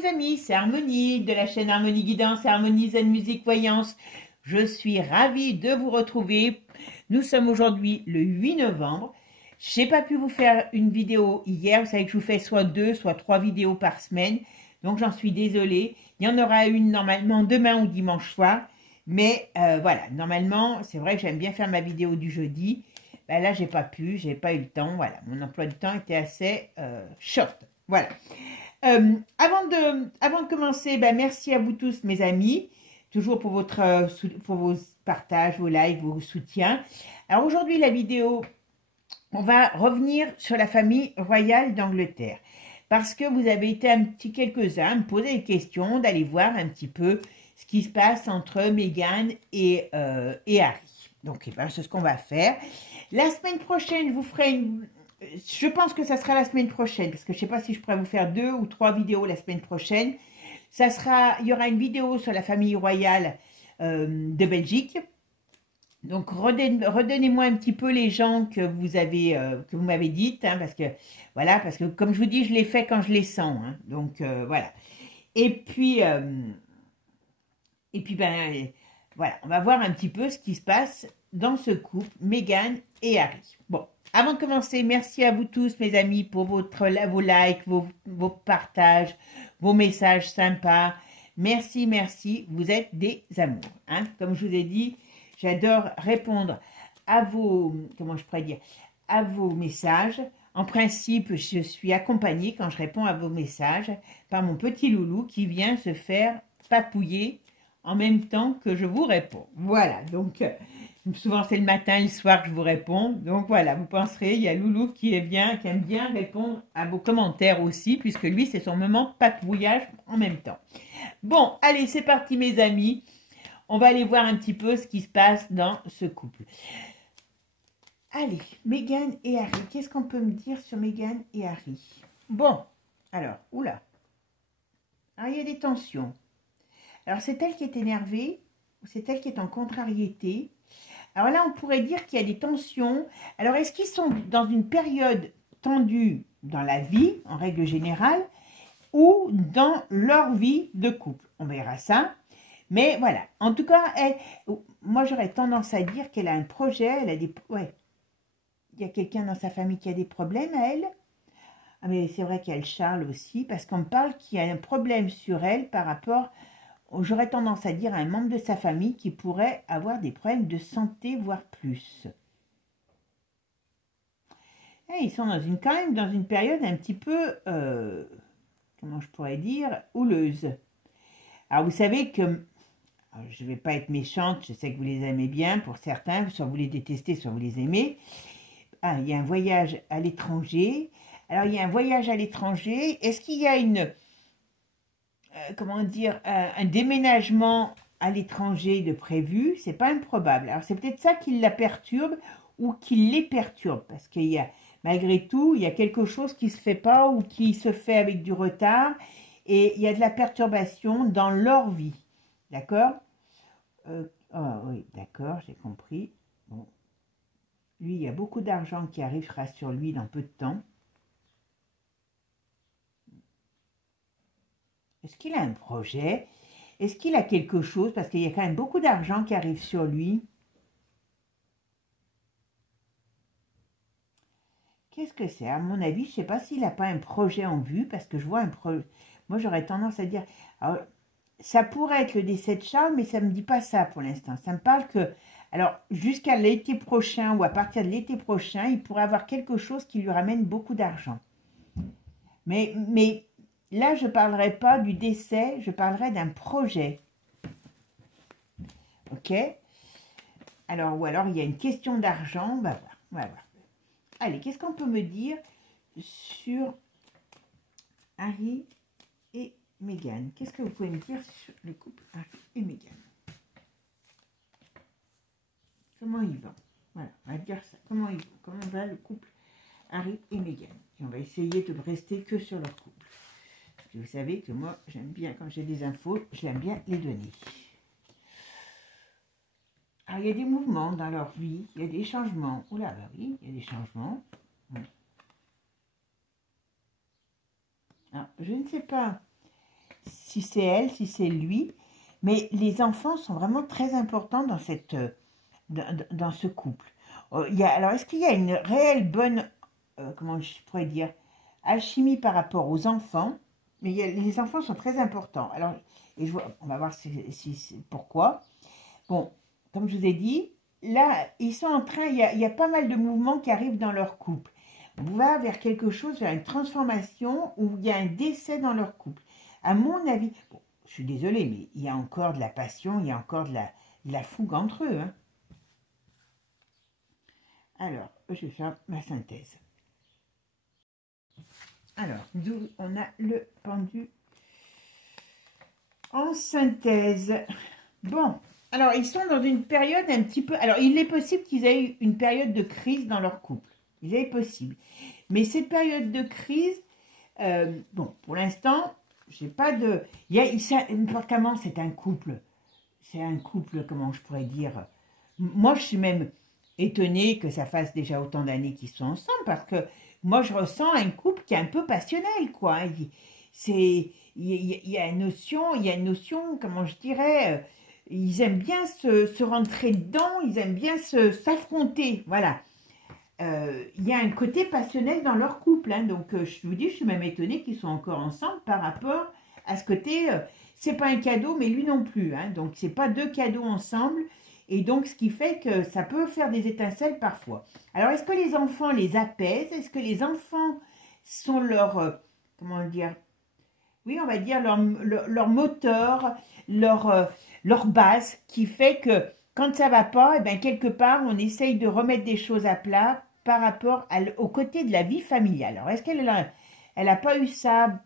les amis, c'est Harmonie de la chaîne Harmonie Guidance et Harmonie Zen Musique Voyance. Je suis ravie de vous retrouver. Nous sommes aujourd'hui le 8 novembre. Je n'ai pas pu vous faire une vidéo hier. Vous savez que je vous fais soit 2, soit 3 vidéos par semaine. Donc j'en suis désolée. Il y en aura une normalement demain ou dimanche soir. Mais voilà, normalement, c'est vrai que j'aime bien faire ma vidéo du jeudi. Ben là, j'ai pas eu le temps. Voilà, mon emploi du temps était assez short. Voilà. Avant de commencer, ben, merci à vous tous, mes amis, toujours pour vos partages, vos likes, vos soutiens. Alors aujourd'hui, la vidéo, on va revenir sur la famille royale d'Angleterre. Parce que vous avez été quelques-uns à me poser des questions, d'aller voir un petit peu ce qui se passe entre Meghan et Harry. Donc, eh ben, c'est ce qu'on va faire. La semaine prochaine, je vous ferai une... Je pense que ça sera la semaine prochaine, parce que je ne sais pas si je pourrais vous faire 2 ou 3 vidéos la semaine prochaine. Il y aura une vidéo sur la famille royale de Belgique. Donc, redonnez-moi un petit peu les gens que vous m'avez dites, hein, parce que comme je vous dis, je les fais quand je les sens. Hein, donc, voilà. Et puis, voilà, on va voir un petit peu ce qui se passe dans ce couple, Meghan et Harry. Bon, avant de commencer, merci à vous tous, mes amis, pour vos likes, vos partages, vos messages sympas. Merci, merci, vous êtes des amours. Hein. Comme je vous ai dit, j'adore répondre à vos, à vos messages. En principe, je suis accompagnée quand je réponds à vos messages par mon petit loulou qui vient se faire papouiller en même temps que je vous réponds. Voilà, donc souvent c'est le matin et le soir que je vous réponds. Donc voilà, vous penserez, il y a Loulou qui aime bien répondre à vos commentaires aussi, puisque lui, c'est son moment papouillage en même temps. Bon, allez, c'est parti mes amis. On va aller voir un petit peu ce qui se passe dans ce couple. Allez, Meghan et Harry. Qu'est-ce qu'on peut me dire sur Meghan et Harry? Bon, alors, oula. Alors, il y a des tensions. Alors, c'est elle qui est énervée, ou c'est elle qui est en contrariété. Alors là, on pourrait dire qu'il y a des tensions. Alors, est-ce qu'ils sont dans une période tendue dans la vie, en règle générale, ou dans leur vie de couple? On verra ça. Mais voilà, en tout cas, moi, j'aurais tendance à dire qu'elle a un projet, elle a des... Ouais, il y a quelqu'un dans sa famille qui a des problèmes à elle. Ah, mais c'est vrai qu'il y a le Charles aussi, parce qu'on me parle qu'il y a un problème sur elle par rapport... J'aurais tendance à dire à un membre de sa famille qui pourrait avoir des problèmes de santé, voire plus. Et ils sont quand même dans une période un petit peu, comment je pourrais dire, houleuse. Alors vous savez que, je ne vais pas être méchante, je sais que vous les aimez bien pour certains, soit vous les détestez, soit vous les aimez. Ah, il y a un voyage à l'étranger. Alors il y a un voyage à l'étranger. Est-ce qu'il y a une... comment dire, un déménagement à l'étranger de prévu, c'est pas improbable. Alors c'est peut-être ça qui la perturbe ou qui les perturbe, parce qu'il y a, malgré tout, il y a quelque chose qui se fait pas ou qui se fait avec du retard, et il y a de la perturbation dans leur vie, d'accord? Oh, oui, d'accord, j'ai compris. Bon. Lui, il y a beaucoup d'argent qui arrivera sur lui dans peu de temps. Est-ce qu'il a un projet? Est-ce qu'il a quelque chose? Parce qu'il y a quand même beaucoup d'argent qui arrive sur lui. Qu'est-ce que c'est? À mon avis, je ne sais pas s'il n'a pas un projet en vue, parce que je vois un projet. Moi, j'aurais tendance à dire... Alors, ça pourrait être le décès de Charles, mais ça ne me dit pas ça pour l'instant. Ça me parle que... Alors, jusqu'à l'été prochain, ou à partir de l'été prochain, il pourrait avoir quelque chose qui lui ramène beaucoup d'argent. Mais là, je ne parlerai pas du décès, je parlerai d'un projet. Ok? Alors, ou alors, il y a une question d'argent. On va voir. On va voir. Allez, qu'est-ce qu'on peut me dire sur Harry et Meghan? Qu'est-ce que vous pouvez me dire sur le couple Harry et Meghan? Comment ils vont? Voilà, on va dire ça. Comment ils vont? Comment va le couple Harry et Meghan? Et on va essayer de rester que sur leur couple. Vous savez que moi, j'aime bien, quand j'ai des infos, j'aime bien les donner. Alors, il y a des mouvements dans leur vie, il y a des changements. Oula, bah oui, il y a des changements. Alors, je ne sais pas si c'est elle, si c'est lui. Mais les enfants sont vraiment très importants dans, dans ce couple. Alors, est-ce qu'il y a une réelle bonne, comment je pourrais dire, alchimie par rapport aux enfants? Mais les enfants sont très importants. Alors, on va voir pourquoi. Bon, comme je vous ai dit, là, ils sont en train, il y a pas mal de mouvements qui arrivent dans leur couple. On va vers quelque chose, vers une transformation où il y a un décès dans leur couple. À mon avis, bon, je suis désolée, mais il y a encore de la passion, il y a encore de la fougue entre eux. Hein. Alors, je vais faire ma synthèse. Alors, d'où on a le pendu en synthèse. Bon, alors ils sont dans une période un petit peu... Alors, il est possible qu'ils aient eu une période de crise dans leur couple. Il est possible. Mais cette période de crise, bon, pour l'instant, j'ai pas de... Comment c'est un couple? C'est un couple, comment je pourrais dire? Moi, je suis même étonnée que ça fasse déjà autant d'années qu'ils sont ensemble, parce que moi, je ressens un couple qui est un peu passionnel, quoi. Il y a une notion, comment je dirais, ils aiment bien se rentrer dedans, ils aiment bien s'affronter, voilà. Il y a un côté passionnel dans leur couple, hein, donc je vous dis, je suis même étonnée qu'ils soient encore ensemble par rapport à ce côté, c'est pas un cadeau, mais lui non plus, hein, donc c'est pas deux cadeaux ensemble, et donc ce qui fait que ça peut faire des étincelles parfois. Alors, est-ce que les enfants les apaisent? Est-ce que les enfants sont leur, comment dire, oui, on va dire leur moteur, leur base, qui fait que quand ça va pas, et bien quelque part, on essaye de remettre des choses à plat par rapport au côté de la vie familiale. Alors, est-ce qu'elle a pas eu ça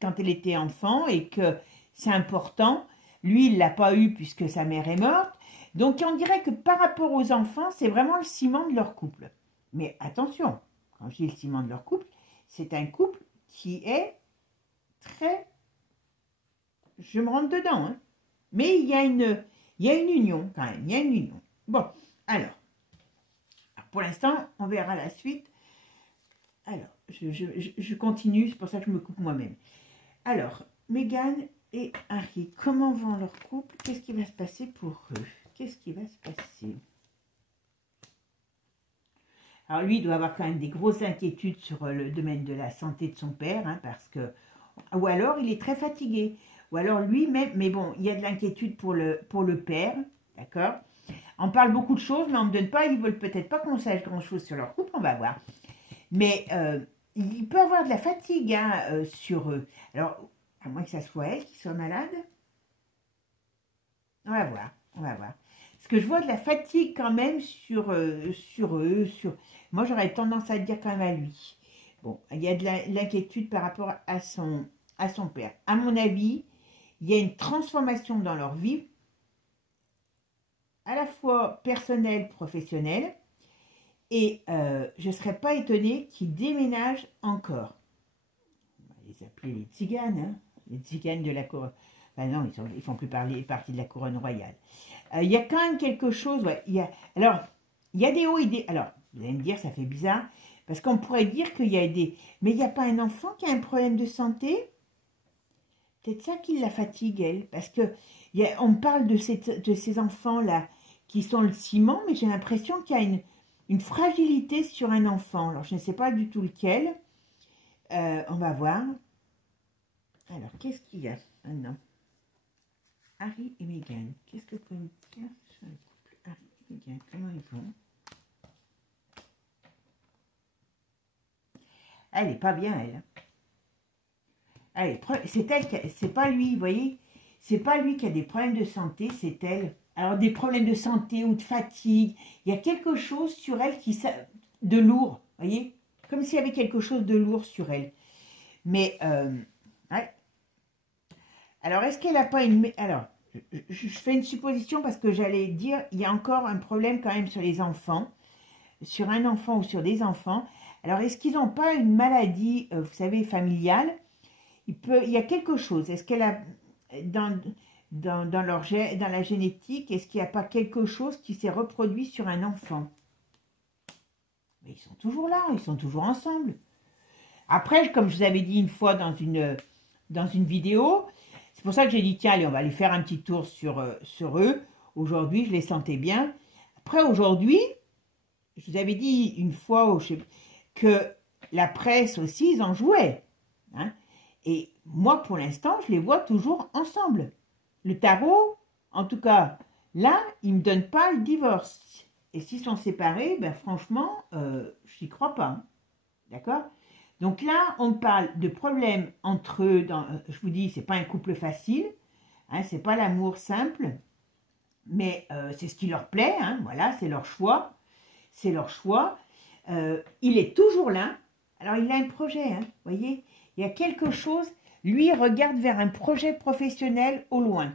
quand elle était enfant et que c'est important? Lui, il l'a pas eu puisque sa mère est morte. Donc, on dirait que par rapport aux enfants, c'est vraiment le ciment de leur couple. Mais attention, quand je dis le ciment de leur couple, c'est un couple qui est très... Je me rentre dedans, hein. Mais il y a une union quand même, il y a une union. Bon, alors pour l'instant, on verra la suite. Alors, je continue, c'est pour ça que je me coupe moi-même. Alors, Meghan et Harry, comment vont leur couple? Qu'est-ce qui va se passer pour eux? Qu'est-ce qui va se passer? Alors, lui, il doit avoir quand même des grosses inquiétudes sur le domaine de la santé de son père, hein, parce que... Ou alors, il est très fatigué. Ou alors, lui-même... Mais bon, il y a de l'inquiétude pour le père, d'accord? On parle beaucoup de choses, mais on ne me donne pas, ils ne veulent peut-être pas qu'on sache grand-chose sur leur couple, on va voir. Mais il peut y avoir de la fatigue hein, sur eux. Alors, à moins que ça soit elle qui soit malade. On va voir, on va voir. Parce que je vois de la fatigue quand même sur eux. Moi, j'aurais tendance à dire quand même à lui. Bon, il y a de l'inquiétude par rapport à son père. À mon avis, il y a une transformation dans leur vie, à la fois personnelle, professionnelle, et je ne serais pas étonnée qu'ils déménagent encore. On va les appeler les tziganes, hein, les tziganes de la couronne. Ben non, ils ne font plus partie de la couronne royale. Il y a quand même quelque chose, ouais, alors, il y a des hauts et des... Alors, vous allez me dire, ça fait bizarre, parce qu'on pourrait dire qu'il y a des... Mais il n'y a pas un enfant qui a un problème de santé? Peut-être ça qui la fatigue, elle, parce que on parle de ces enfants-là qui sont le ciment, mais j'ai l'impression qu'il y a une fragilité sur un enfant. Alors, je ne sais pas du tout lequel. On va voir. Alors, qu'est-ce qu'il y a maintenant? Harry et Meghan. Qu'est-ce que vous pouvez me dire sur le couple Harry et Meghan? Comment ils vont? Elle n'est pas bien, elle. Allez, c'est elle, c'est pas lui, vous voyez? C'est pas lui qui a des problèmes de santé, c'est elle. Alors, des problèmes de santé ou de fatigue, il y a quelque chose sur elle de lourd, vous voyez? Comme s'il y avait quelque chose de lourd sur elle. Mais, ouais. Alors, est-ce qu'elle n'a pas une... Alors, je fais une supposition parce que j'allais dire, il y a encore un problème quand même sur les enfants, sur un enfant ou sur des enfants. Alors, est-ce qu'ils n'ont pas une maladie, vous savez, familiale? Il y a quelque chose. Est-ce qu'elle a... Dans la génétique, est-ce qu'il n'y a pas quelque chose qui s'est reproduit sur un enfant? Mais ils sont toujours là, ils sont toujours ensemble. Après, comme je vous avais dit une fois dans une vidéo, pour ça que j'ai dit, tiens, allez, on va aller faire un petit tour sur eux. Aujourd'hui, je les sentais bien. Après, aujourd'hui, je vous avais dit une fois que la presse aussi, ils en jouaient. Hein. Et moi, pour l'instant, je les vois toujours ensemble. Le tarot, en tout cas, là, il ne me donne pas le divorce. Et s'ils sont séparés, ben franchement, je n'y crois pas. Hein. D'accord? Donc là, on parle de problèmes entre eux. Je vous dis, c'est pas un couple facile. Hein, c'est pas l'amour simple. Mais c'est ce qui leur plaît. Hein, voilà, c'est leur choix. C'est leur choix. Il est toujours là. Alors, il a un projet. Hein, voyez, il y a quelque chose. Lui, il regarde vers un projet professionnel au loin.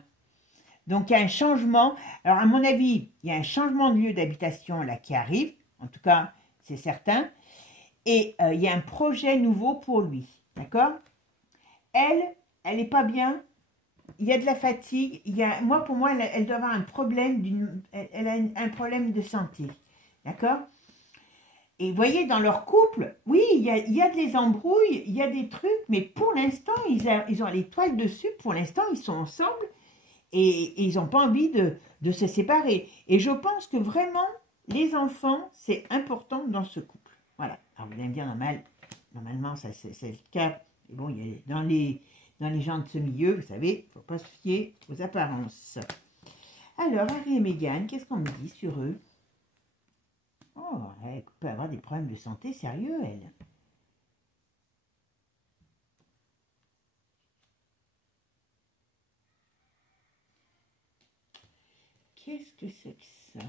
Donc, il y a un changement. Alors, à mon avis, il y a un changement de lieu d'habitation là qui arrive. En tout cas, c'est certain. Et il y a un projet nouveau pour lui. D'accord? Elle n'est pas bien. Il y a de la fatigue. Pour moi, elle doit avoir un problème. Elle a un problème de santé. D'accord? Et vous voyez, dans leur couple, oui, il y a des embrouilles, il y a des trucs, mais pour l'instant, ils ont l'étoile dessus. Pour l'instant, ils sont ensemble et ils n'ont pas envie de se séparer. Et je pense que vraiment, les enfants, c'est important dans ce couple. Voilà. Alors, vous allez me dire, normalement, c'est le cas. Et bon, il y a, dans les gens de ce milieu, vous savez, il ne faut pas se fier aux apparences. Alors, Harry et Meghan, qu'est-ce qu'on me dit sur eux? Oh, elle peut avoir des problèmes de santé sérieux, elle. Qu'est-ce que c'est que ça?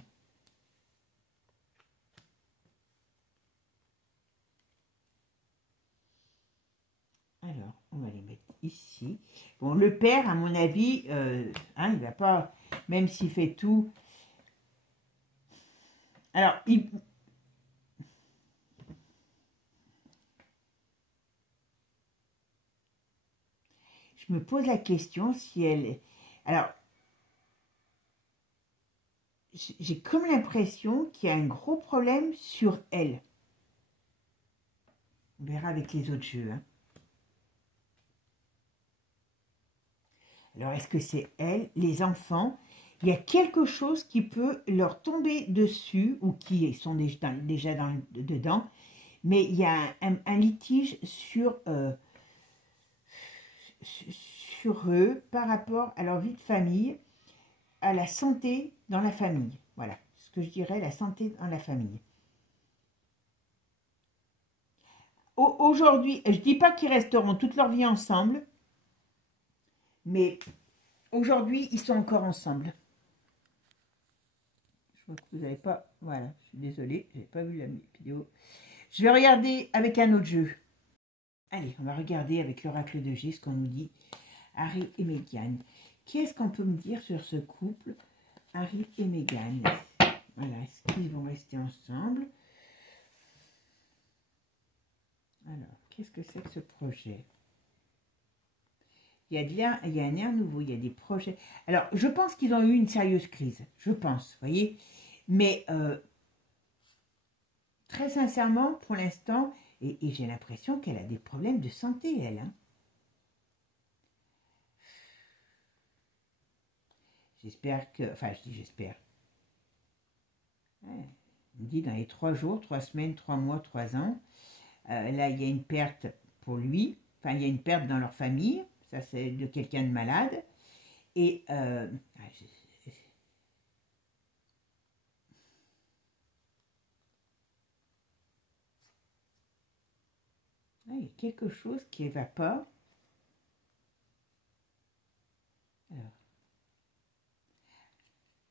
Alors, on va les mettre ici. Bon, le père, à mon avis, hein, il va pas, même s'il fait tout. Alors, je me pose la question si elle... Alors, j'ai comme l'impression qu'il y a un gros problème sur elle. On verra avec les autres jeux. Hein. Alors, est-ce que c'est elle, les enfants? Il y a quelque chose qui peut leur tomber dessus, ou qui sont déjà dedans, mais il y a un litige sur eux par rapport à leur vie de famille, à la santé dans la famille. Voilà, ce que je dirais, la santé dans la famille. Aujourd'hui, je ne dis pas qu'ils resteront toute leur vie ensemble, mais aujourd'hui, ils sont encore ensemble. Je vois que vous n'avez pas... Voilà, je suis désolée, je n'ai pas vu la vidéo. Je vais regarder avec un autre jeu. Allez, on va regarder avec l'oracle de G ce qu'on nous dit. Harry et Meghan. Qu'est-ce qu'on peut me dire sur ce couple, Harry et Meghan? Voilà, est-ce qu'ils vont rester ensemble? Alors, qu'est-ce que c'est que ce projet? Il y a un air nouveau, il y a des projets. Alors, je pense qu'ils ont eu une sérieuse crise. Je pense, vous voyez. Mais, très sincèrement, pour l'instant, et j'ai l'impression qu'elle a des problèmes de santé, elle. Hein. J'espère que... Enfin, je dis j'espère. Ouais. On me dit dans les 3 jours, 3 semaines, 3 mois, 3 ans. Là, il y a une perte pour lui. Enfin, il y a une perte dans leur famille. Ça, c'est de quelqu'un de malade. Et... il y a quelque chose qui ne va pas. Alors...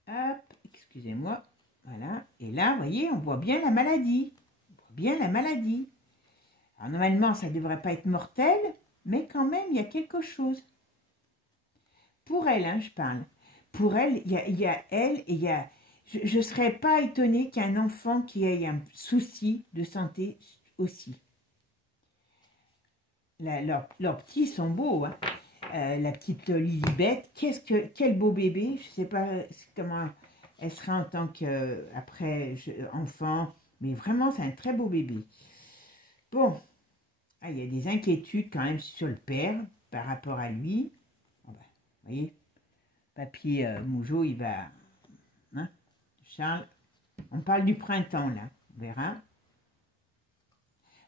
Hop, excusez-moi. Voilà. Et là, vous voyez, on voit bien la maladie. On voit bien la maladie. Alors, normalement, ça ne devrait pas être mortel, mais quand même, il y a quelque chose. Pour elle, hein, je parle. Pour elle, il y a elle et il y a... Je ne serais pas étonnée qu'un enfant qui ait un souci de santé aussi. Leurs petits sont beaux, hein. La petite Lilibet, quel beau bébé. Je ne sais pas comment elle sera en tant qu'après enfant, mais vraiment, c'est un très beau bébé. Bon, il y a des inquiétudes quand même sur le père par rapport à lui. Vous voyez, Papy Mougeot, il va... Hein, Charles, on parle du printemps, là, on verra.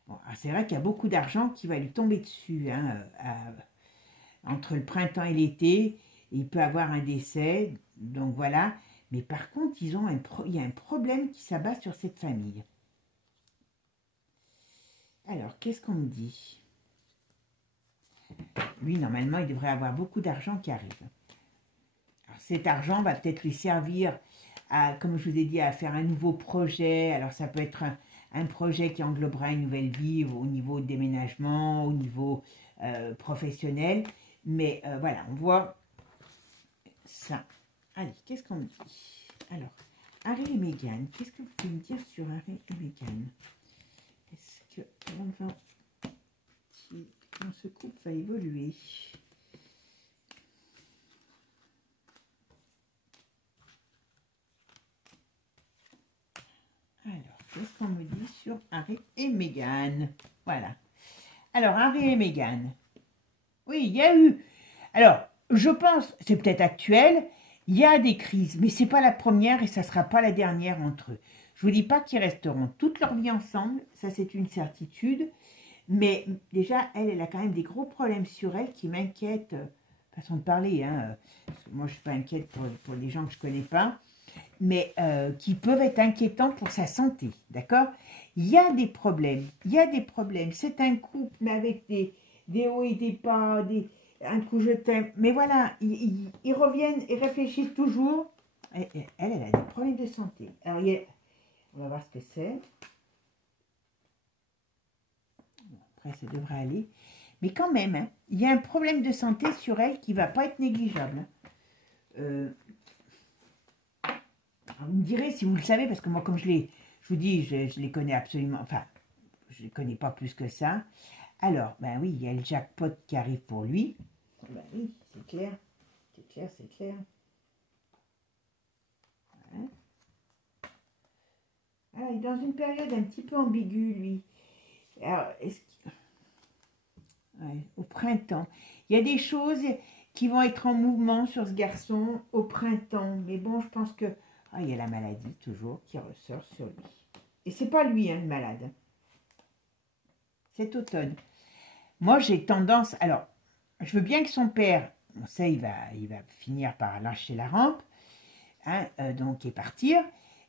Bon, c'est vrai qu'il y a beaucoup d'argent qui va lui tomber dessus, hein, entre le printemps et l'été. Il peut avoir un décès, donc voilà. Mais par contre, il y a un problème qui s'abat sur cette famille. Alors, qu'est-ce qu'on me dit? Lui, normalement, il devrait avoir beaucoup d'argent qui arrive. Alors, cet argent va peut-être lui servir à, comme je vous ai dit, à faire un nouveau projet. Alors, ça peut être un projet qui englobera une nouvelle vie au niveau déménagement, au niveau professionnel. Mais voilà, on voit ça. Allez, qu'est-ce qu'on me dit? Alors, Harry et Meghan, qu'est-ce que vous pouvez me dire sur Harry et Meghan? Est-ce que ce couple va évoluer? Alors, qu'est-ce qu'on me dit sur Harry et Meghan? Voilà. Alors, Harry et Meghan. Oui, il y a eu... Alors, je pense, c'est peut-être actuel, il y a des crises, mais ce n'est pas la première et ça ne sera pas la dernière entre eux. Je ne vous dis pas qu'ils resteront toute leur vie ensemble, ça c'est une certitude, mais déjà, elle a quand même des gros problèmes sur elle qui m'inquiètent, façon de parler, hein, moi je ne suis pas inquiète pour les gens que je ne connais pas, mais qui peuvent être inquiétants pour sa santé, d'accord? Il y a des problèmes, c'est un couple, mais avec des hauts et des bas, un coup je t'aime, mais voilà, ils reviennent et réfléchissent toujours. Elle a des problèmes de santé. Alors, on va voir ce que c'est. Après, ça devrait aller. Mais quand même, hein, il y a un problème de santé sur elle qui ne va pas être négligeable. Vous me direz si vous le savez, parce que moi, comme je vous dis, je les connais absolument, enfin, je ne les connais pas plus que ça. Alors, ben oui, il y a le jackpot qui arrive pour lui. Ben oui, c'est clair. C'est clair, c'est clair. Voilà. Ah, il est dans une période un petit peu ambiguë, lui. Alors, au printemps. Il y a des choses qui vont être en mouvement sur ce garçon au printemps. Mais bon, je pense que... Ah, il y a la maladie, toujours, qui ressort sur lui. Et c'est pas lui, hein, le malade. Cet automne. Moi, j'ai tendance... Alors, je veux bien que son père... On sait, il va finir par lâcher la rampe, hein, donc, et partir.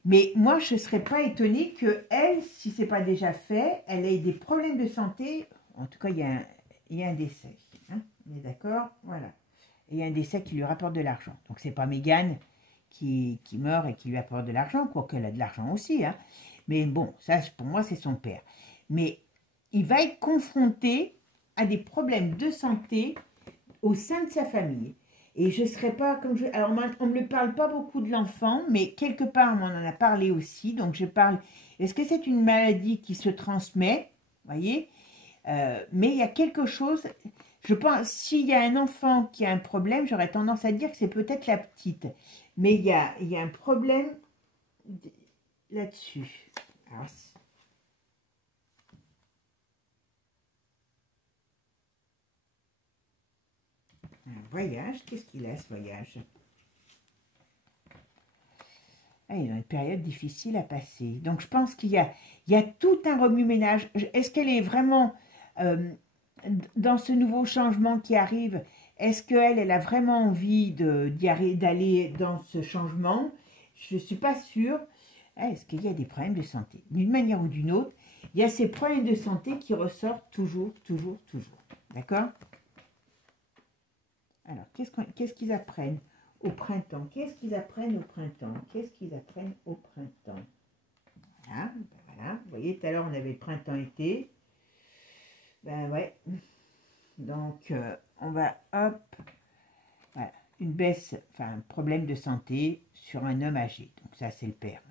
Mais moi, je ne serais pas étonnée qu'elle, si ce n'est pas déjà fait, elle ait des problèmes de santé. En tout cas, il y a un décès. Hein, on est d'accord? Voilà. Et il y a un décès qui lui rapporte de l'argent. Donc, ce n'est pas Meghan qui meurt et qui lui apporte de l'argent, quoique elle a de l'argent aussi. Hein. Mais bon, ça, pour moi, c'est son père. Mais il va être confronté à des problèmes de santé au sein de sa famille. Et je ne serais pas comme je... Alors, on ne me parle pas beaucoup de l'enfant, mais quelque part, on en a parlé aussi. Donc, je parle... Est-ce que c'est une maladie qui se transmet? Vous voyez, mais il y a quelque chose... Je pense, s'il y a un enfant qui a un problème, j'aurais tendance à dire que c'est peut-être la petite. Mais il y a un problème là-dessus. Alors, un voyage, qu'est-ce qu'il a ce voyage? Ah, il est dans une période difficile à passer. Donc je pense qu'il y a tout un remue-ménage. Est-ce qu'elle est vraiment dans ce nouveau changement qui arrive? Est-ce qu'elle a vraiment envie d'aller dans ce changement? Je ne suis pas sûre. Est-ce qu'il y a des problèmes de santé? D'une manière ou d'une autre, il y a ces problèmes de santé qui ressortent toujours. D'accord? Alors, qu'est-ce qu'ils apprennent au printemps? Qu'est-ce qu'ils apprennent au printemps? Qu'est-ce qu'ils apprennent au printemps? Voilà, ben voilà. Vous voyez, tout à l'heure, on avait printemps-été. Ben ouais. Donc, on va, hop, voilà, une baisse, enfin, un problème de santé sur un homme âgé. Donc, ça, c'est le père.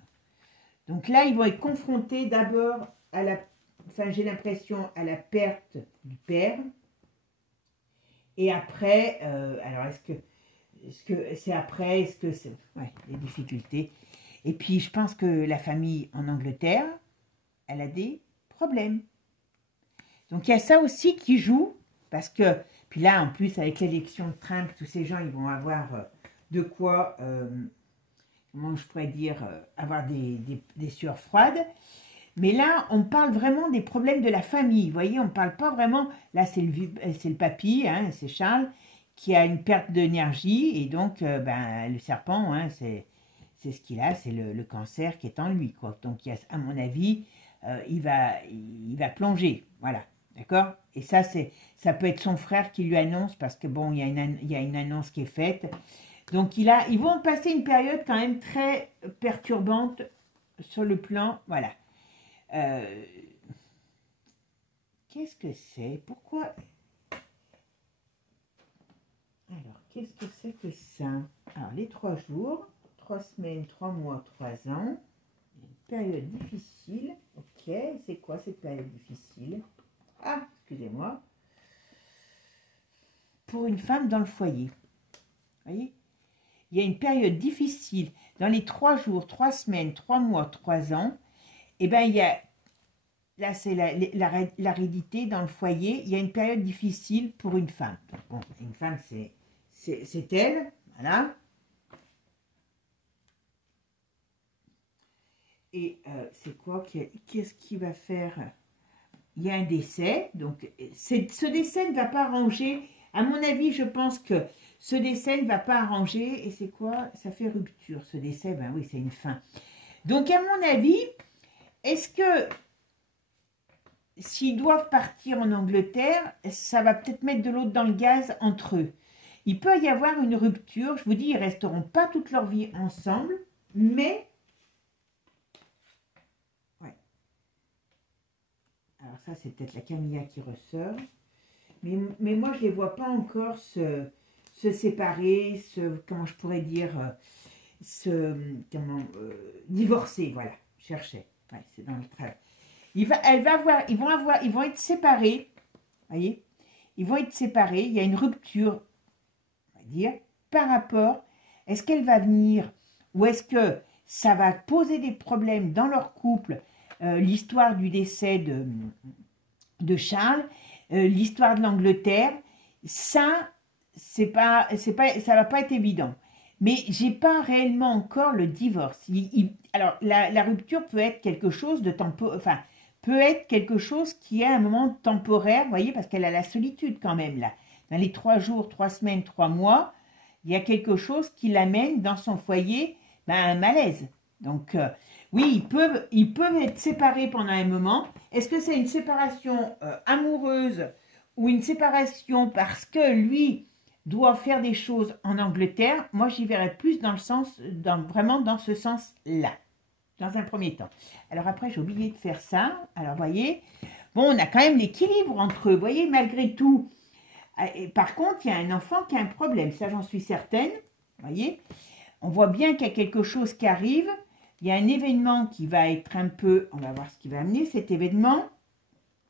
Donc là, ils vont être confrontés d'abord à enfin, j'ai l'impression, à la perte du père. Et après, alors est-ce que c'est après, est-ce que c'est... Ouais, les difficultés. Et puis, je pense que la famille en Angleterre, elle a des problèmes. Donc, il y a ça aussi qui joue, parce que... Puis là, en plus, avec l'élection de Trump, tous ces gens, ils vont avoir de quoi, comment je pourrais dire, avoir des sueurs froides. Mais là, on parle vraiment des problèmes de la famille. Vous voyez, on ne parle pas vraiment... Là, c'est le papy, hein, c'est Charles, qui a une perte d'énergie. Et donc, ben, le serpent, hein, c'est ce qu'il a, c'est le cancer qui est en lui, quoi. Donc, à mon avis, il va plonger. Voilà, d'accord? Et ça peut être son frère qui lui annonce, parce que, bon, il y a une annonce qui est faite. Donc, ils vont passer une période quand même très perturbante sur le plan... Voilà. Qu'est-ce que c'est? Pourquoi? Alors, qu'est-ce que c'est que ça? Alors, les 3 jours, 3 semaines, 3 mois, 3 ans, une période difficile. Ok, c'est quoi cette période difficile? Ah, excusez-moi. Pour une femme dans le foyer. Vous voyez? Il y a une période difficile. Dans les 3 jours, 3 semaines, 3 mois, 3 ans, eh bien, il y a... Là, c'est l'aridité dans le foyer. Il y a une période difficile pour une femme. Donc, bon, une femme, c'est elle. Voilà. Et c'est quoi? Qu'est-ce qui va faire? Il y a un décès. Donc, ce décès ne va pas arranger. À mon avis, je pense que ce décès ne va pas arranger. Et c'est quoi? Ça fait rupture. Ce décès, ben oui, c'est une fin. Donc, à mon avis, est-ce que... S'ils doivent partir en Angleterre, ça va peut-être mettre de l'eau dans le gaz entre eux. Il peut y avoir une rupture. Je vous dis, ils ne resteront pas toute leur vie ensemble, mais... Ouais. Alors ça, c'est peut-être la Camilla qui ressort. Mais moi, je ne les vois pas encore se séparer, comment je pourrais dire, divorcer, voilà, je cherchais. Ouais, c'est dans le travail. Ils vont être séparés, voyez, ils vont être séparés, il y a une rupture, on va dire, par rapport, est-ce qu'elle va venir, ou est-ce que ça va poser des problèmes dans leur couple, l'histoire du décès de Charles, l'histoire de l'Angleterre, ça va pas être évident. Mais j'ai pas réellement encore le divorce. Alors, la rupture peut être quelque chose de peut être quelque chose qui est un moment temporaire, vous voyez, parce qu'elle a la solitude quand même, là. Dans les 3 jours, 3 semaines, 3 mois, il y a quelque chose qui l'amène dans son foyer à un malaise. Donc, oui, ils peuvent être séparés pendant un moment. Est-ce que c'est une séparation amoureuse ou une séparation parce que lui doit faire des choses en Angleterre? Moi, j'y verrais plus dans le sens, vraiment dans ce sens-là. Dans un premier temps. Alors après, j'ai oublié de faire ça. Alors, voyez, bon, on a quand même l'équilibre entre eux. Vous voyez, malgré tout. Et par contre, il y a un enfant qui a un problème. Ça, j'en suis certaine. Vous voyez, on voit bien qu'il y a quelque chose qui arrive. Il y a un événement qui va être un peu... On va voir ce qui va amener cet événement.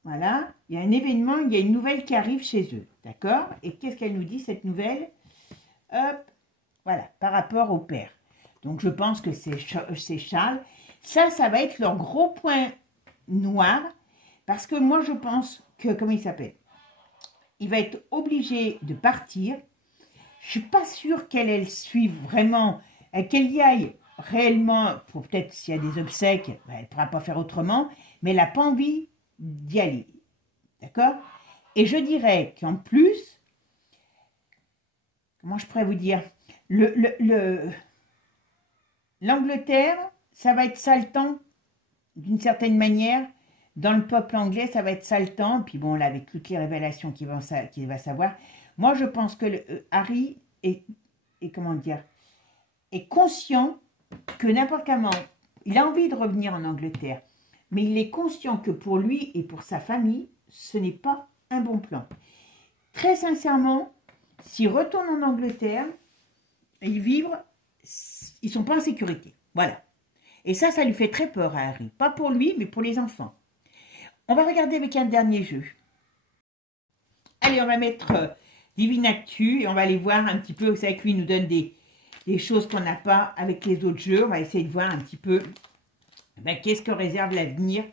Voilà. Il y a un événement, il y a une nouvelle qui arrive chez eux. D'accord? Et qu'est-ce qu'elle nous dit, cette nouvelle? Hop. Voilà, par rapport au père. Donc, je pense que c'est Charles. Ça va être leur gros point noir. Parce que moi, je pense que, comment il s'appelle? Il va être obligé de partir. Je ne suis pas sûre qu'elle suive vraiment, qu'elle y aille réellement. Pour peut-être s'il y a des obsèques, elle ne pourra pas faire autrement. Mais elle n'a pas envie d'y aller. D'accord? Et je dirais qu'en plus, comment je pourrais vous dire? L'Angleterre, ça va être saletant, d'une certaine manière. Dans le peuple anglais, ça va être saletant. Puis bon, là, avec toutes les révélations qu'il va savoir. Moi, je pense que Harry est conscient que n'importe comment, il a envie de revenir en Angleterre. Mais il est conscient que pour lui et pour sa famille, ce n'est pas un bon plan. Très sincèrement, s'il retourne en Angleterre, ils vivent, ils ne sont pas en sécurité. Voilà. Et ça lui fait très peur à Harry. Pas pour lui, mais pour les enfants. On va regarder avec un dernier jeu. Allez, on va mettre Divine Actu et on va aller voir un petit peu. Vous savez que lui il nous donne des choses qu'on n'a pas avec les autres jeux. On va essayer de voir un petit peu qu'est-ce que réserve l'avenir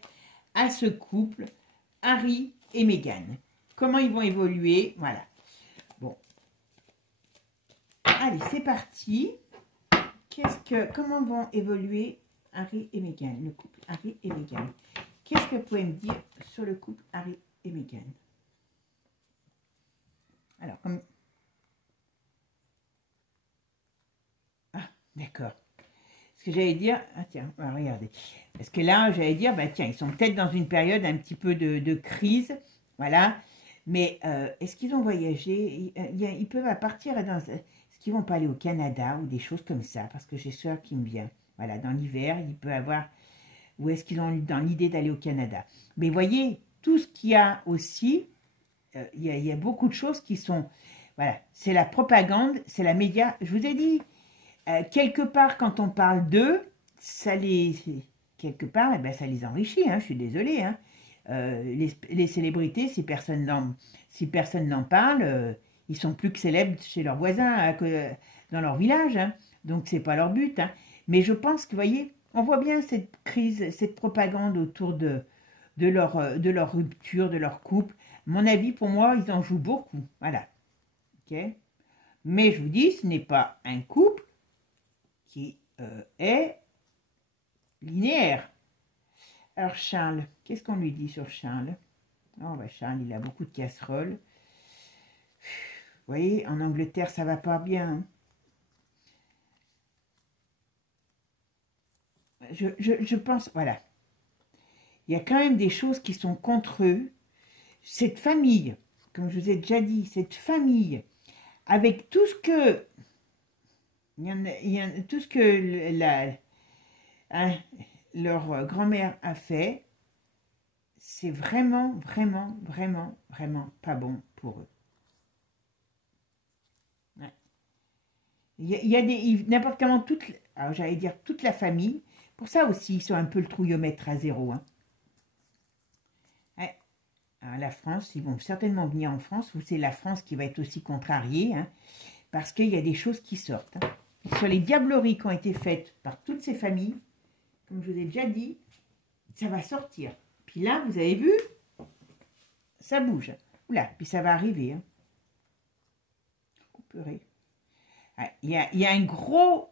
à ce couple, Harry et Meghan. Comment ils vont évoluer, voilà. allez, c'est parti. Comment vont évoluer Harry et Meghan, le couple Harry et Meghan? Qu'est-ce que vous pouvez me dire sur le couple Harry et Meghan? Alors, comme... Ah, d'accord. Ce que j'allais dire... Ah tiens, regardez. Parce que là, j'allais dire, bah tiens, ils sont peut-être dans une période un petit peu de crise. Voilà. Mais est-ce qu'ils ont voyagé? Ils peuvent partir dans... Est-ce qu'ils vont pas aller au Canada ou des choses comme ça? Parce que j'ai soeur qui me vient. Voilà, dans l'hiver, il peut avoir... Ou est-ce qu'ils ont dans l'idée d'aller au Canada? Mais voyez, tout ce qu'il y a aussi, il y a beaucoup de choses qui sont... Voilà, c'est la propagande, c'est la média. Je vous ai dit, quelque part, quand on parle d'eux, ça les... Quelque part, eh ben, ça les enrichit, hein, je suis désolée. Hein. Les célébrités, si personne n'en parle, ils sont plus que célèbres chez leurs voisins, dans leur village. Hein. Donc, c'est pas leur but. Hein. Mais je pense que, vous voyez, on voit bien cette crise, cette propagande autour de leur rupture, de leur couple. À mon avis, pour moi, ils en jouent beaucoup. Voilà. Ok. Mais je vous dis, ce n'est pas un couple qui est linéaire. Alors, Charles, qu'est-ce qu'on lui dit sur Charles? Oh, bah, Charles, il a beaucoup de casseroles. Vous voyez, en Angleterre, ça va pas bien. Je pense, voilà. Il y a quand même des choses qui sont contre eux. Cette famille, comme je vous ai déjà dit, cette famille, avec tout ce que... tout ce que leur grand-mère a fait, c'est vraiment, vraiment, vraiment, vraiment pas bon pour eux. Ouais. Il y a des... N'importe comment, alors j'allais dire toute la famille, pour ça aussi, ils sont un peu le trouillomètre à zéro. Hein. Ouais. Alors, la France, ils vont certainement venir en France, ou c'est la France qui va être aussi contrariée, hein, parce qu'il y a des choses qui sortent. Hein. Sur les diableries qui ont été faites par toutes ces familles, comme je vous ai déjà dit, ça va sortir. Puis là, vous avez vu, ça bouge. Oula, puis ça va arriver. Hein. Oh, purée. Il y a un gros...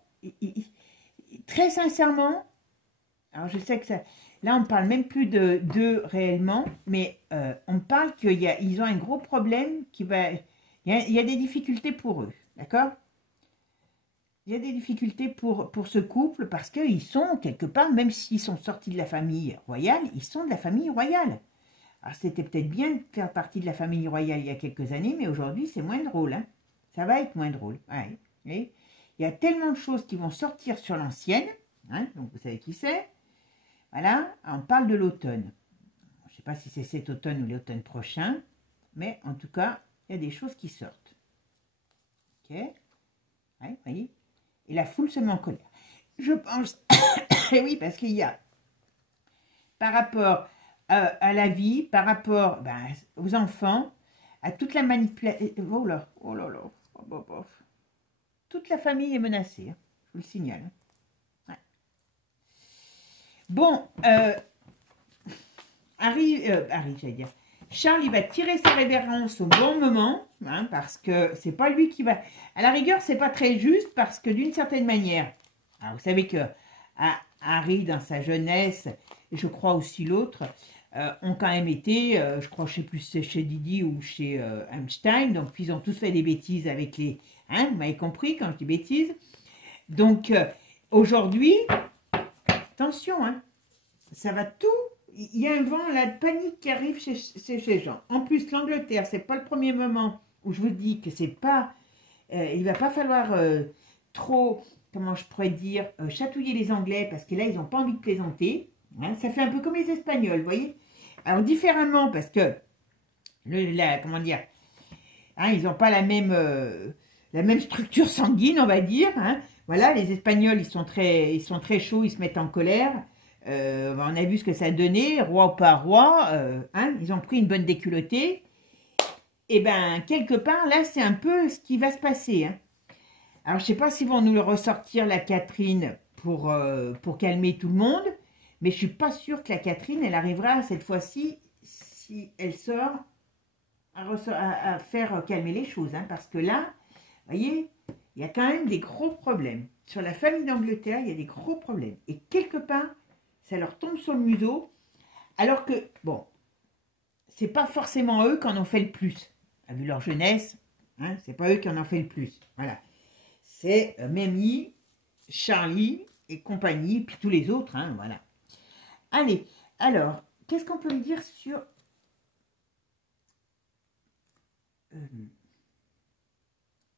Très sincèrement, alors je sais que ça... Là, on ne parle même plus d'eux réellement, mais on parle qu'ils ont un gros problème qui va... Il y a des difficultés pour eux, d'accord? Il y a des difficultés pour ce couple parce qu'ils sont quelque part, même s'ils sont sortis de la famille royale, ils sont de la famille royale. Alors c'était peut-être bien de faire partie de la famille royale il y a quelques années, mais aujourd'hui c'est moins drôle. Hein. Ça va être moins drôle. Ouais. Et il y a tellement de choses qui vont sortir sur l'ancienne, hein, donc vous savez qui c'est. Voilà, on parle de l'automne. Je ne sais pas si c'est cet automne ou l'automne prochain, mais en tout cas, il y a des choses qui sortent. Ok, ouais, voyez. Et la foule se met en colère. Je pense, et oui, parce qu'il y a, par rapport à la vie, par rapport aux enfants, à toute la manipulation, oh là, oh là là, oh, oh, oh. Toute la famille est menacée, hein, je vous le signale. Ouais. Bon, Harry, j'allais dire, Charles, il va tirer sa révérence au bon moment, hein, parce que c'est pas lui qui va... À la rigueur, c'est pas très juste, parce que d'une certaine manière, alors vous savez que Harry, dans sa jeunesse, et je crois aussi l'autre, ont quand même été, je crois, je sais plus si c'est chez Didi ou chez Einstein, donc ils ont tous fait des bêtises avec les... Hein, vous m'avez compris quand je dis bêtises. Donc, aujourd'hui, attention, hein, ça va tout... Il y a un vent, la panique qui arrive chez ces gens. En plus, l'Angleterre, c'est pas le premier moment où je vous dis que c'est pas... il va pas falloir trop, comment je pourrais dire, chatouiller les Anglais, parce que là, ils n'ont pas envie de plaisanter. Hein, ça fait un peu comme les Espagnols, vous voyez. Alors, différemment, parce que, comment dire, hein, ils n'ont pas la même structure sanguine, on va dire. Hein. Voilà, les Espagnols, ils sont très chauds, ils se mettent en colère. On a vu ce que ça donnait, roi ou pas roi, hein, ils ont pris une bonne déculottée. Et bien, quelque part, là, c'est un peu ce qui va se passer. Hein. Alors, je ne sais pas s'ils vont nous le ressortir, la Catherine, pour calmer tout le monde, mais je ne suis pas sûre que la Catherine, elle arrivera cette fois-ci, si elle sort, à faire calmer les choses. Hein, parce que là, vous voyez, il y a quand même des gros problèmes. Sur la famille d'Angleterre, il y a des gros problèmes. Et quelque part, ça leur tombe sur le museau, alors que, bon, c'est pas forcément eux qui en ont fait le plus. Vu leur jeunesse, hein, c'est pas eux qui en ont fait le plus. Voilà. C'est Mamie, Charlie et compagnie, puis tous les autres, hein, voilà. Allez, alors, qu'est-ce qu'on peut me dire sur...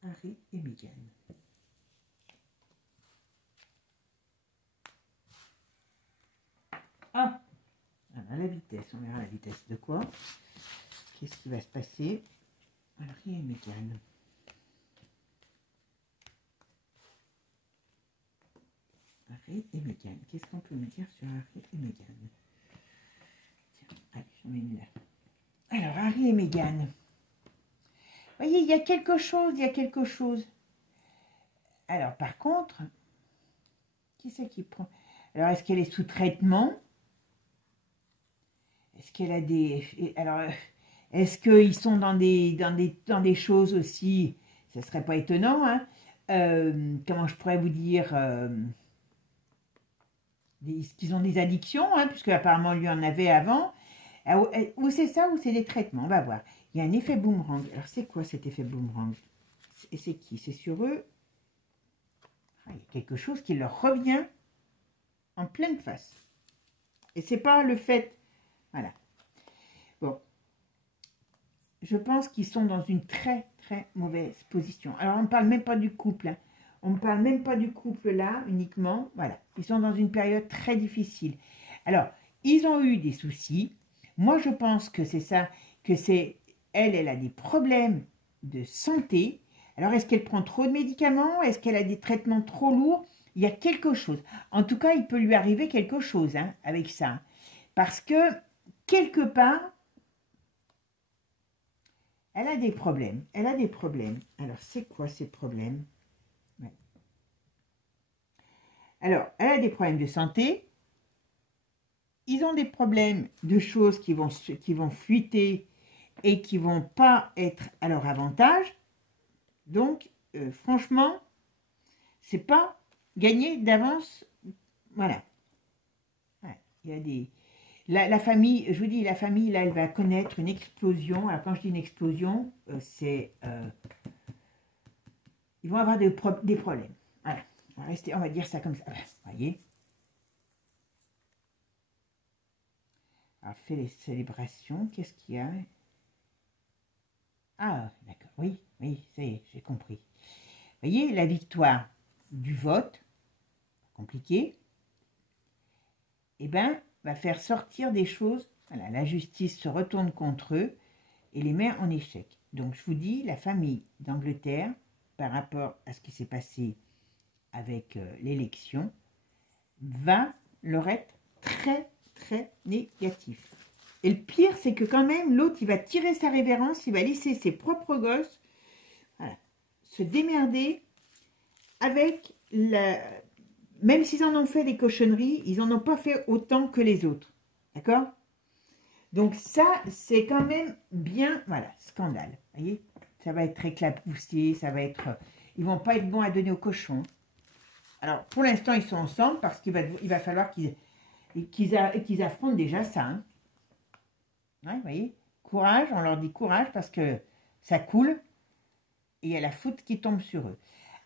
Harry et Meghan. Ah, alors la vitesse, on verra la vitesse de quoi. Qu'est-ce qui va se passer? Harry et Meghan. Harry et Meghan. Qu'est-ce qu'on peut me dire sur Harry et Meghan? Tiens, allez, j'en mets une là. Alors, Harry et Meghan. Vous voyez, il y a quelque chose, il y a quelque chose. Alors, par contre, qui c'est qui prend? Alors, est-ce qu'elle est sous traitement? Est-ce qu'elle a des... Alors, est-ce qu'ils sont dans des choses aussi? Ça ne serait pas étonnant, hein? Comment je pourrais vous dire? Qu'ils ont des addictions, hein, puisque apparemment lui en avait avant. Ou c'est ça, ou c'est des traitements, on va voir. Il y a un effet boomerang. Alors, c'est quoi cet effet boomerang? Et c'est qui? C'est sur eux. Ah, il y a quelque chose qui leur revient en pleine face. Et c'est pas le fait... Voilà. Bon. Je pense qu'ils sont dans une très, très mauvaise position. Alors, on ne parle même pas du couple. Hein. On ne parle même pas du couple là, uniquement. Voilà. Ils sont dans une période très difficile. Alors, ils ont eu des soucis. Moi, je pense que c'est ça, que c'est... Elle a des problèmes de santé. Alors, est-ce qu'elle prend trop de médicaments? Est-ce qu'elle a des traitements trop lourds? Il y a quelque chose. En tout cas, il peut lui arriver quelque chose, hein, avec ça. Parce que, quelque part, elle a des problèmes. Elle a des problèmes. Alors, c'est quoi ces problèmes? Ouais. Alors, elle a des problèmes de santé. Ils ont des problèmes de choses qui vont fuiter et qui ne vont pas être à leur avantage. Donc, franchement, c'est pas gagné d'avance. Voilà. Ouais, il y a des... La famille, je vous dis, la famille, là, elle va connaître une explosion. Alors, quand je dis une explosion, c'est... ils vont avoir des problèmes. Voilà. On va dire ça comme ça. Voilà. Vous voyez? Alors, fait les célébrations. Qu'est-ce qu'il y a? Ah, d'accord. Oui, ça y est, j'ai compris. Vous voyez, la victoire du vote, compliqué, eh bien, va faire sortir des choses. Voilà, la justice se retourne contre eux et les met en échec. Donc, je vous dis, la famille d'Angleterre, par rapport à ce qui s'est passé avec l'élection, va leur être très, très négatif. Et le pire, c'est que quand même, l'autre, il va tirer sa révérence, il va laisser ses propres gosses, voilà, se démerder avec la... Même s'ils en ont fait des cochonneries, ils n'en ont pas fait autant que les autres. D'accord? Donc ça, c'est quand même bien... Voilà, scandale. Vous voyez? Ça va être éclaboussé, ça va être... Ils vont pas être bons à donner aux cochons. Alors, pour l'instant, ils sont ensemble parce qu'il va falloir qu'ils affrontent déjà ça. Hein. Ouais, vous voyez? Courage, on leur dit courage parce que ça coule et il y a la faute qui tombe sur eux.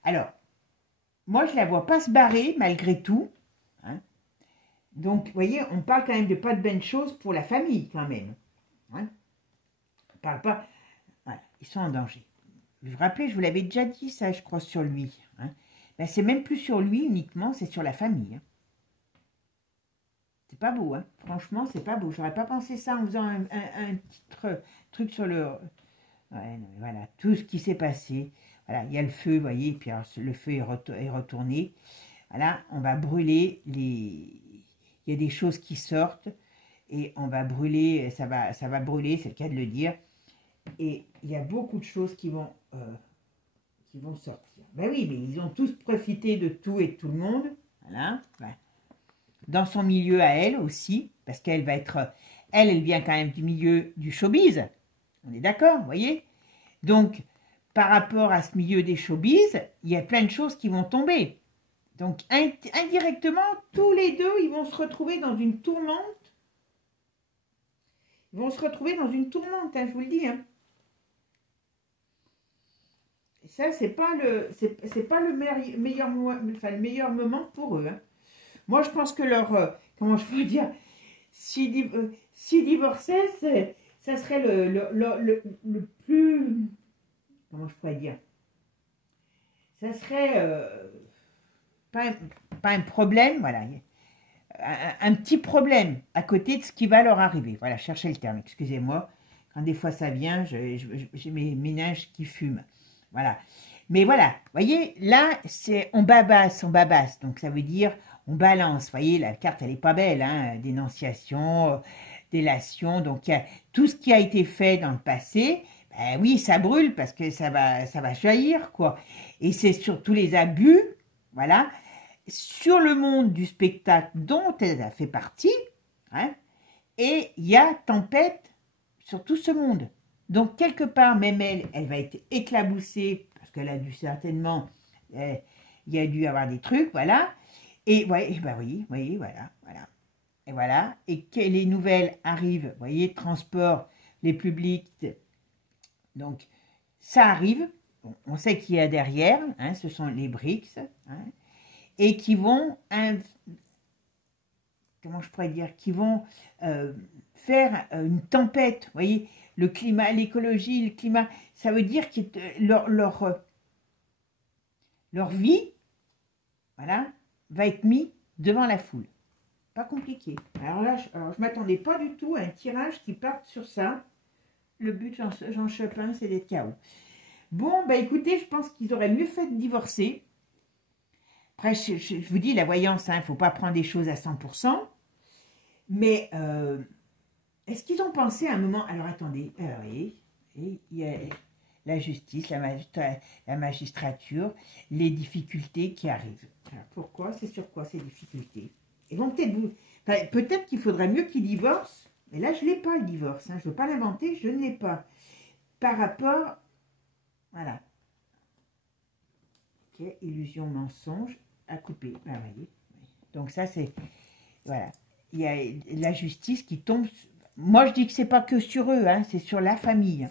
Alors, moi, je ne la vois pas se barrer malgré tout. Hein. Donc, vous voyez, on parle quand même de pas de bonnes choses pour la famille quand même. Hein. On ne parle pas... Voilà, ils sont en danger. Vous vous rappelez, je vous l'avais déjà dit ça, je crois, sur lui. Hein. Ben, c'est même plus sur lui uniquement, c'est sur la famille. Hein. C'est pas beau, hein. Franchement, c'est pas beau. J'aurais pas pensé ça en faisant un petit truc sur le... Ouais, non, voilà, tout ce qui s'est passé. Voilà, il y a le feu, vous voyez, puis alors, le feu est retourné. Voilà, on va brûler les... Il y a des choses qui sortent et on va brûler, ça va brûler, c'est le cas de le dire. Et il y a beaucoup de choses qui vont sortir. Ben oui, mais ils ont tous profité de tout et de tout le monde. Voilà, voilà. Dans son milieu à elle aussi, parce qu'elle va être... Elle vient quand même du milieu du showbiz. On est d'accord, vous voyez? Donc, par rapport à ce milieu des showbiz, il y a plein de choses qui vont tomber. Donc, indirectement, tous les deux, ils vont se retrouver dans une tourmente. Ils vont se retrouver dans une tourmente, hein, je vous le dis. Hein. Et ça, c'est pas le meilleur moment pour eux. Hein. Moi, je pense que comment je peux dire, s'ils divorçaient, ça serait le plus, comment je pourrais dire, ça serait pas un problème, voilà, un petit problème à côté de ce qui va leur arriver. Voilà, cherchez le terme, excusez-moi. Quand des fois ça vient, j'ai mes méninges qui fument. Voilà. Mais voilà, vous voyez, là, on babasse. Donc, ça veut dire, on balance. Vous voyez, la carte, elle n'est pas belle. Hein, dénonciation, délation. Donc, tout ce qui a été fait dans le passé, ben oui, ça brûle parce que ça va jaillir, quoi. Et c'est sur tous les abus, voilà, sur le monde du spectacle dont elle a fait partie, hein, et il y a tempête sur tout ce monde. Donc, quelque part, même elle va être éclaboussée, parce qu'elle a dû certainement, il y a dû avoir des trucs, voilà. Et ouais, ben oui, voilà. Et voilà. Et que les nouvelles arrivent, vous voyez, transport, les publics. Donc, ça arrive. Bon, on sait qu'il y a derrière, hein, ce sont les BRICS, hein, et qui vont, comment je pourrais dire, qui vont faire une tempête, vous voyez, le climat, l'écologie, le climat, ça veut dire que leur vie, voilà, va être mise devant la foule. Pas compliqué. Alors là, je ne m'attendais pas du tout à un tirage qui parte sur ça. Le but de Jean Chopin, c'est d'être KO. Bon, bah écoutez, je pense qu'ils auraient mieux fait de divorcer. Après, je vous dis, la voyance, il ne faut pas prendre des choses à 100%. Mais est-ce qu'ils ont pensé à un moment... Alors, attendez. Oui, il y a la justice, la magistrature, les difficultés qui arrivent. Alors, pourquoi? C'est sur quoi ces difficultés? Ils vont peut-être vous... Enfin, peut-être qu'il faudrait mieux qu'ils divorcent. Mais là, je ne l'ai pas, le divorce. Hein. Je ne veux pas l'inventer, je ne l'ai pas. Par rapport... Voilà. Ok, illusion, mensonge, à couper. Ah, voyez. Donc ça, c'est... Voilà. Il y a la justice qui tombe... Moi, je dis que c'est pas que sur eux, hein, c'est sur la famille.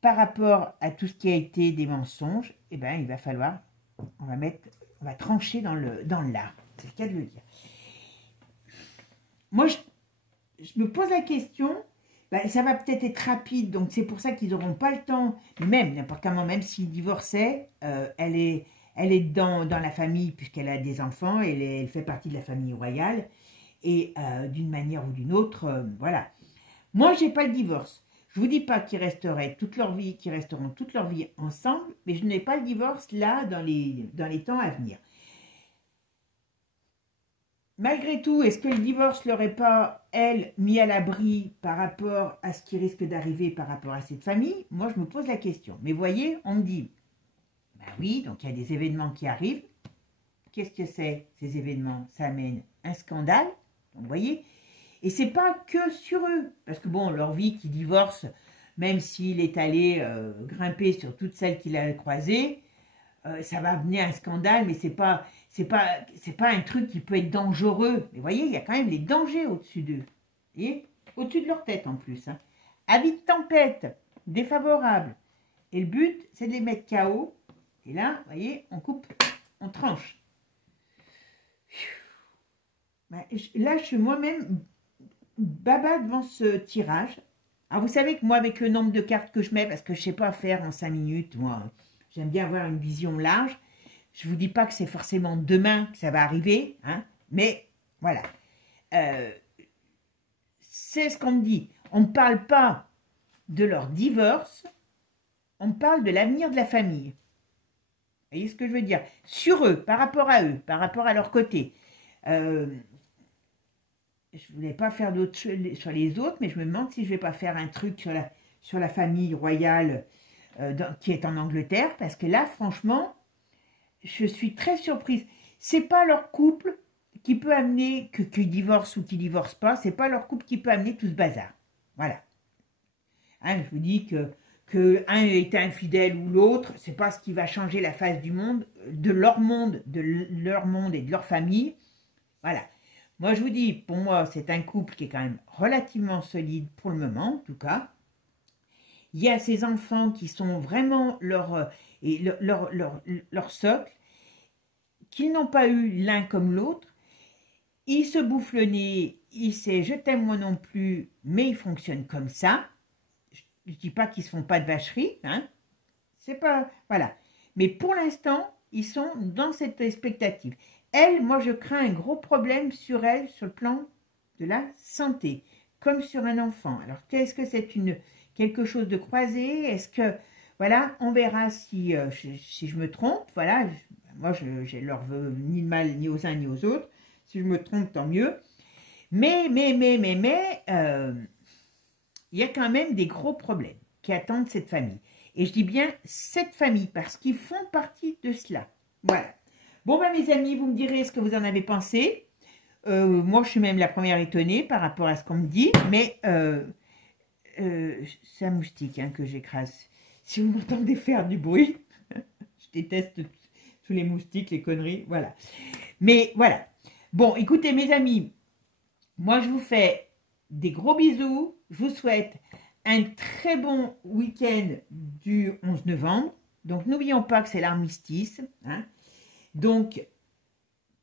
Par rapport à tout ce qui a été des mensonges, eh ben, il va falloir... On va trancher dans l'art. C'est le cas de le dire. Moi, je me pose la question... Ben, ça va peut-être être rapide, donc c'est pour ça qu'ils n'auront pas le temps. Même, n'importe comment, même s'ils divorçaient, elle est dans la famille, puisqu'elle a des enfants, elle fait partie de la famille royale, et d'une manière ou d'une autre, voilà. Moi, je n'ai pas le divorce. Je ne vous dis pas qu'ils resteront toute leur vie ensemble, mais je n'ai pas le divorce là, dans les temps à venir. Malgré tout, est-ce que le divorce ne l'aurait pas, elle, mis à l'abri par rapport à ce qui risque d'arriver par rapport à cette famille? Moi, je me pose la question. Mais voyez, on me dit, ben oui, donc il y a des événements qui arrivent. Qu'est-ce que c'est, ces événements? Ça amène un scandale, donc, vous voyez. Et c'est pas que sur eux. Parce que bon, leur vie qui divorce, même s'il est allé grimper sur toutes celles qu'il a croisées, ça va amener un scandale, mais c'est pas un truc qui peut être dangereux. Mais vous voyez, il y a quand même les dangers au-dessus d'eux. Et au-dessus de leur tête en plus. Hein. Avis de tempête, défavorable. Et le but, c'est de les mettre KO. Et là, vous voyez, on coupe, on tranche. Là, je suis moi-même baba devant ce tirage. Alors, vous savez que moi, avec le nombre de cartes que je mets, parce que je ne sais pas faire en 5 minutes, moi... J'aime bien avoir une vision large. Je ne vous dis pas que c'est forcément demain que ça va arriver, hein, mais voilà. C'est ce qu'on me dit. On ne parle pas de leur divorce, on parle de l'avenir de la famille. Vous voyez ce que je veux dire? Sur eux, par rapport à eux, par rapport à leur côté. Je ne voulais pas faire d'autres choses sur les autres, mais je me demande si je ne vais pas faire un truc sur la famille royale qui est en Angleterre, parce que là, franchement, je suis très surprise. C'est pas leur couple qui peut amener, qu'ils divorcent ou qu'ils divorcent pas, c'est pas leur couple qui peut amener tout ce bazar. Voilà. Hein, je vous dis que que un est infidèle ou l'autre, c'est pas ce qui va changer la face du monde, de leur monde, et de leur famille. Voilà. Moi, je vous dis, pour moi, c'est un couple qui est quand même relativement solide pour le moment, en tout cas. Il y a ces enfants qui sont vraiment leur socle, qu'ils n'ont pas eu l'un comme l'autre. Ils se bouffent le nez, ils se je t'aime moi non plus, mais ils fonctionnent comme ça. Je ne dis pas qu'ils ne se font pas de vacherie, hein. C'est pas... Voilà. Mais pour l'instant, ils sont dans cette expectative. Elle, moi, je crains un gros problème sur elle, sur le plan de la santé, comme sur un enfant. Alors, est-ce que c'est quelque chose de croisé? Est-ce que... Voilà, on verra si je me trompe. Voilà, moi, je leur veux ni le mal ni aux uns ni aux autres. Si je me trompe, tant mieux. Mais, il y a quand même des gros problèmes qui attendent cette famille. Et je dis bien cette famille, parce qu'ils font partie de cela. Voilà. Bon, ben, mes amis, vous me direz ce que vous en avez pensé. Moi, je suis même la première étonnée par rapport à ce qu'on me dit. Mais c'est un moustique hein, que j'écrase. Si vous m'entendez faire du bruit, je déteste tous les moustiques, les conneries, voilà. Mais voilà. Bon, écoutez, mes amis, moi, je vous fais des gros bisous. Je vous souhaite un très bon week-end du 11 novembre. Donc, n'oublions pas que c'est l'armistice. Hein. Donc,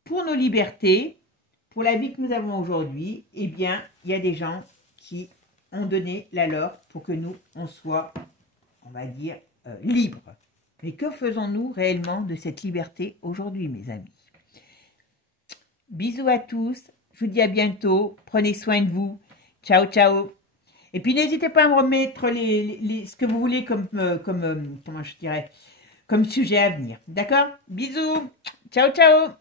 pour nos libertés, pour la vie que nous avons aujourd'hui, eh bien, il y a des gens qui ont donné la leur pour que nous, on soit, on va dire, libres. Mais que faisons-nous réellement de cette liberté aujourd'hui, mes amis? Bisous à tous. Je vous dis à bientôt. Prenez soin de vous. Ciao, ciao. Et puis, n'hésitez pas à me remettre ce que vous voulez comment je dirais, comme sujet à venir. D'accord? Bisous. Ciao, ciao.